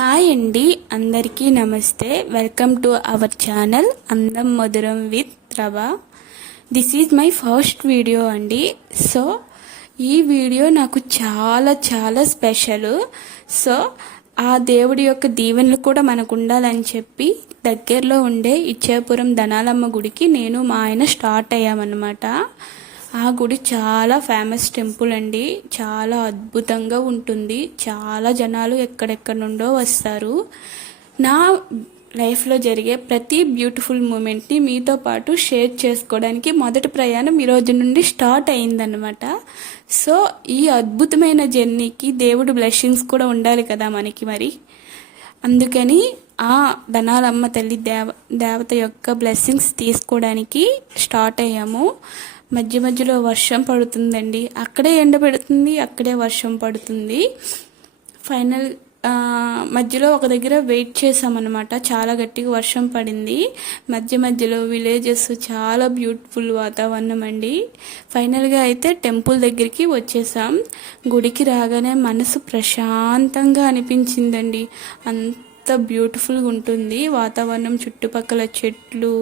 Hi అండి, అందరికీ నమస్తే. వెల్కమ్ టు అవర్ ఛానల్ అందం మధురం విత్ ప్రభా. This is my first video అండి. సో ఈ వీడియో నాకు చాలా చాలా స్పెషల్. సో ఆ దేవుడి యొక్క దీవెనలు కూడా మనకు ఉండాలని చెప్పి దగ్గరలో ఉండే ఇచ్చాపురం ధనాలమ్మ గుడికి నేను మా ఆయన స్టార్ట్ అయ్యామన్నమాట. ఆ గుడి చాలా ఫేమస్ టెంపుల్ అండి. చాలా అద్భుతంగా ఉంటుంది. చాలా జనాలు ఎక్కడెక్కడ నుండో వస్తారు. నా లైఫ్లో జరిగే ప్రతి బ్యూటిఫుల్ మూమెంట్ని మీతో పాటు షేర్ చేసుకోవడానికి మొదటి ప్రయాణం ఈ రోజు నుండి స్టార్ట్ అయిందన్నమాట. సో ఈ అద్భుతమైన జర్నీకి దేవుడు బ్లెస్సింగ్స్ కూడా ఉండాలి కదా మనకి. మరి అందుకని ఆ ధనాలమ్మ తల్లి దేవత యొక్క బ్లెస్సింగ్స్ తీసుకోవడానికి స్టార్ట్ అయ్యాము. మధ్య మధ్యలో వర్షం పడుతుందండి. అక్కడే ఎండ పెడుతుంది, అక్కడే వర్షం పడుతుంది. ఫైనల్ మధ్యలో ఒక దగ్గర వెయిట్ చేసామన్నమాట. చాలా గట్టిగా వర్షం పడింది. మధ్య మధ్యలో విలేజెస్, చాలా బ్యూటిఫుల్ వాతావరణం అండి. ఫైనల్గా అయితే టెంపుల్ దగ్గరికి వచ్చేసాం. గుడికి రాగానే మనసు ప్రశాంతంగా అనిపించిందండి. అంత బ్యూటిఫుల్గా ఉంటుంది వాతావరణం, చుట్టుపక్కల చెట్లు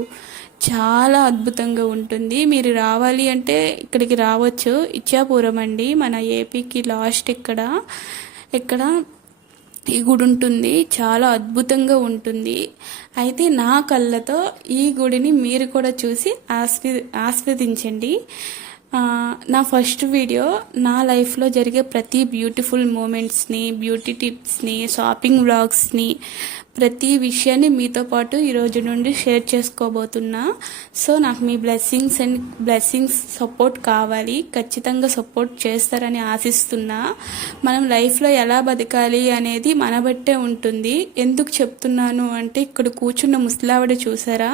చాలా అద్భుతంగా ఉంటుంది. మీరు రావాలి అంటే ఇక్కడికి రావచ్చు. ఇచ్చాపురం అండి, మన ఏపీకి లాస్ట్ ఇక్కడ ఈ గుడి ఉంటుంది. చాలా అద్భుతంగా ఉంటుంది. అయితే నా కళ్ళతో ఈ గుడిని మీరు కూడా చూసి ఆస్వాదించండి. నా ఫస్ట్ వీడియో నా లైఫ్లో జరిగే ప్రతి బ్యూటిఫుల్ మూమెంట్స్ని, బ్యూటీ టిప్స్ని, షాపింగ్ వ్లాగ్స్ని, ప్రతి విషయాన్ని మీతో పాటు ఈరోజు నుండి షేర్ చేసుకోబోతున్నా. సో నాకు మీ బ్లెస్సింగ్స్ సపోర్ట్ కావాలి. ఖచ్చితంగా సపోర్ట్ చేస్తారని ఆశిస్తున్నా. మనం లైఫ్లో ఎలా బతకాలి అనేది మన బట్టే ఉంటుంది. ఎందుకు చెప్తున్నాను అంటే, ఇక్కడ కూర్చున్న ముసలావిడ చూసారా,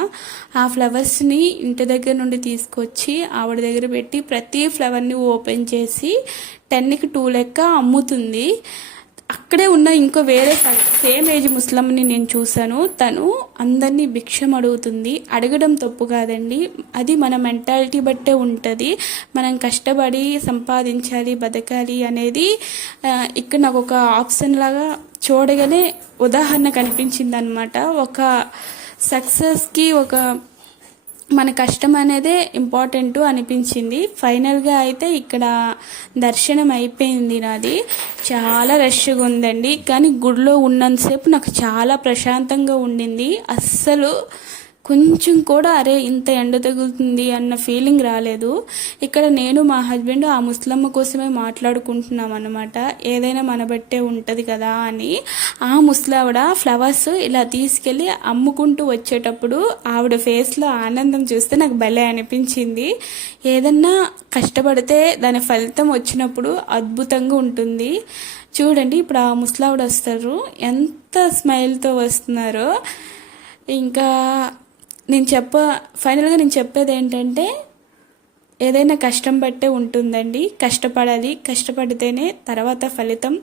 ఆ ఫ్లవర్స్ని ఇంటి దగ్గర నుండి తీసుకొచ్చి ఆవిడ దగ్గర పెట్టి ప్రతి ఫ్లవర్ని ఓపెన్ చేసి 10కి 2 లెక్క అమ్ముతుంది. అక్కడే ఉన్న ఇంకో వేరే సేమ్ ఏజ్ ముస్లింని నేను చూశాను. తను అందరినీ భిక్షం అడుగుతుంది. అడగడం తప్పు కాదండి, అది మన మెంటాలిటీ బట్టే ఉంటుంది. మనం కష్టపడి సంపాదించాలి, బతకాలి అనేది ఇక్కడ నాకు ఒక ఆప్షన్ లాగా చూడగానే ఉదాహరణ కనిపించింది అనమాట. ఒక సక్సెస్కి మన కష్టం అనేదే ఇంపార్టెంట్ అనిపించింది. ఫైనల్గా అయితే ఇక్కడ దర్శనం అయిపోయింది నాది. చాలా రష్గా ఉందండి, కానీ గుడిలో ఉన్నంతసేపు నాకు చాలా ప్రశాంతంగా ఉండింది. అస్సలు కొంచెం కూడా ఇంత ఎండ తగులుతుంది అన్న ఫీలింగ్ రాలేదు. ఇక్కడ నేను మా హస్బెండ్ ఆ ముస్లమ్మ కోసమే మాట్లాడుకుంటున్నాం అన్నమాట. ఏదైనా మన బట్టే ఉంటుంది కదా అని. ఆ ముస్లావిడ ఫ్లవర్స్ ఇలా తీసుకెళ్ళి అమ్ముకుంటూ వచ్చేటప్పుడు ఆవిడ ఫేస్లో ఆనందం చూస్తే నాకు భలే అనిపించింది. ఏదన్నా కష్టపడితే దాని ఫలితం వచ్చినప్పుడు అద్భుతంగా ఉంటుంది. చూడండి, ఇప్పుడు ఆ ముస్లావిడ వస్తారు, ఎంత స్మైల్తో వస్తున్నారో. ఇంకా ఫైనల్గా నేను చెప్పేది ఏంటంటే, ఏదైనా కష్టం బట్టే ఉంటుందండి. కష్టపడాలి, కష్టపడితేనే తర్వాత ఫలితం.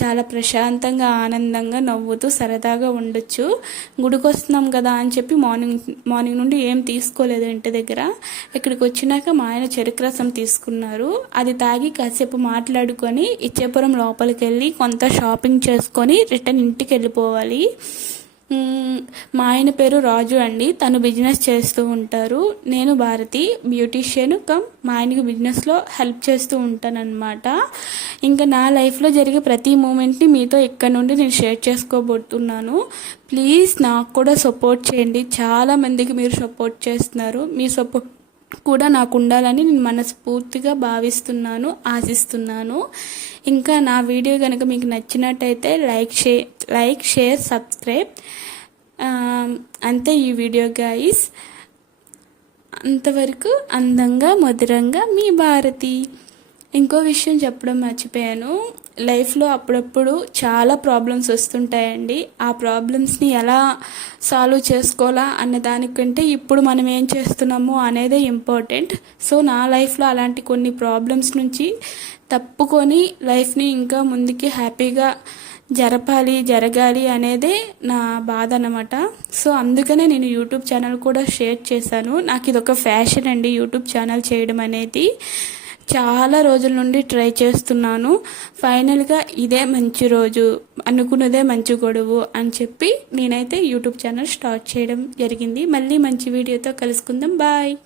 చాలా ప్రశాంతంగా, ఆనందంగా, నవ్వుతూ సరదాగా ఉండొచ్చు. గుడికి వస్తున్నాం కదా అని చెప్పి మార్నింగ్ నుండి ఏం తీసుకోలేదు ఇంటి దగ్గర. ఇక్కడికి వచ్చినాక మా ఆయన చెరుకు రసం తీసుకున్నారు. అది తాగి కాసేపు మాట్లాడుకొని ఇచ్చాపురం లోపలికి వెళ్ళి కొంత షాపింగ్ చేసుకొని రిటర్న్ ఇంటికి వెళ్ళిపోవాలి. మా ఆయన పేరు రాజు అండి. తను బిజినెస్ చేస్తూ ఉంటారు. నేను భారతి, బ్యూటీషియన్ మా ఆయనకి బిజినెస్లో హెల్ప్ చేస్తూ ఉంటానన్నమాట. ఇంకా నా లైఫ్లో జరిగే ప్రతి మూమెంట్ని మీతో ఇక్కడ నుండి నేను షేర్ చేసుకోబోతున్నాను. ప్లీజ్ నాకు కూడా సపోర్ట్ చేయండి. చాలామందికి మీరు సపోర్ట్ చేస్తున్నారు. మీ సపోర్ట్ కూడా నాకు ఉండాలని నేను మనస్ఫూర్తిగా భావిస్తున్నాను, ఆశిస్తున్నాను. ఇంకా నా వీడియో కనుక మీకు నచ్చినట్టయితే లైక్ షేర్ సబ్స్క్రైబ్. అంతే ఈ వీడియో గైస్. అంతవరకు అందంగా మధురంగా మీ భారతి. ఇంకో విషయం చెప్పడం మర్చిపోయాను. లైఫ్లో అప్పుడప్పుడు చాలా ప్రాబ్లమ్స్ వస్తుంటాయండి. ఆ ప్రాబ్లమ్స్ని ఎలా సాల్వ్ చేసుకోవాలా అన్న దానికంటే ఇప్పుడు మనం ఏం చేస్తున్నామో అనేదే ఇంపార్టెంట్. సో నా లైఫ్లో అలాంటి కొన్ని ప్రాబ్లమ్స్ నుంచి తప్పుకొని లైఫ్ని ఇంకా ముందుకి హ్యాపీగా జరగాలి అనేదే నా బాధ అన్నమాట. సో అందుకనే నేను యూట్యూబ్ ఛానల్ కూడా షేర్ చేశాను. నాకు ఇది ఒక ఫ్యాషన్ అండి, యూట్యూబ్ ఛానల్ చేయడం అనేది. చాలా రోజుల నుండి ట్రై చేస్తున్నాను. ఫైనల్గా ఇదే మంచి రోజు, అనుకున్నదే మంచి గొడువు అని చెప్పి నేనైతే యూట్యూబ్ ఛానల్ స్టార్ట్ చేయడం జరిగింది. మళ్ళీ మంచి వీడియోతో కలుసుకుందాం. బాయ్.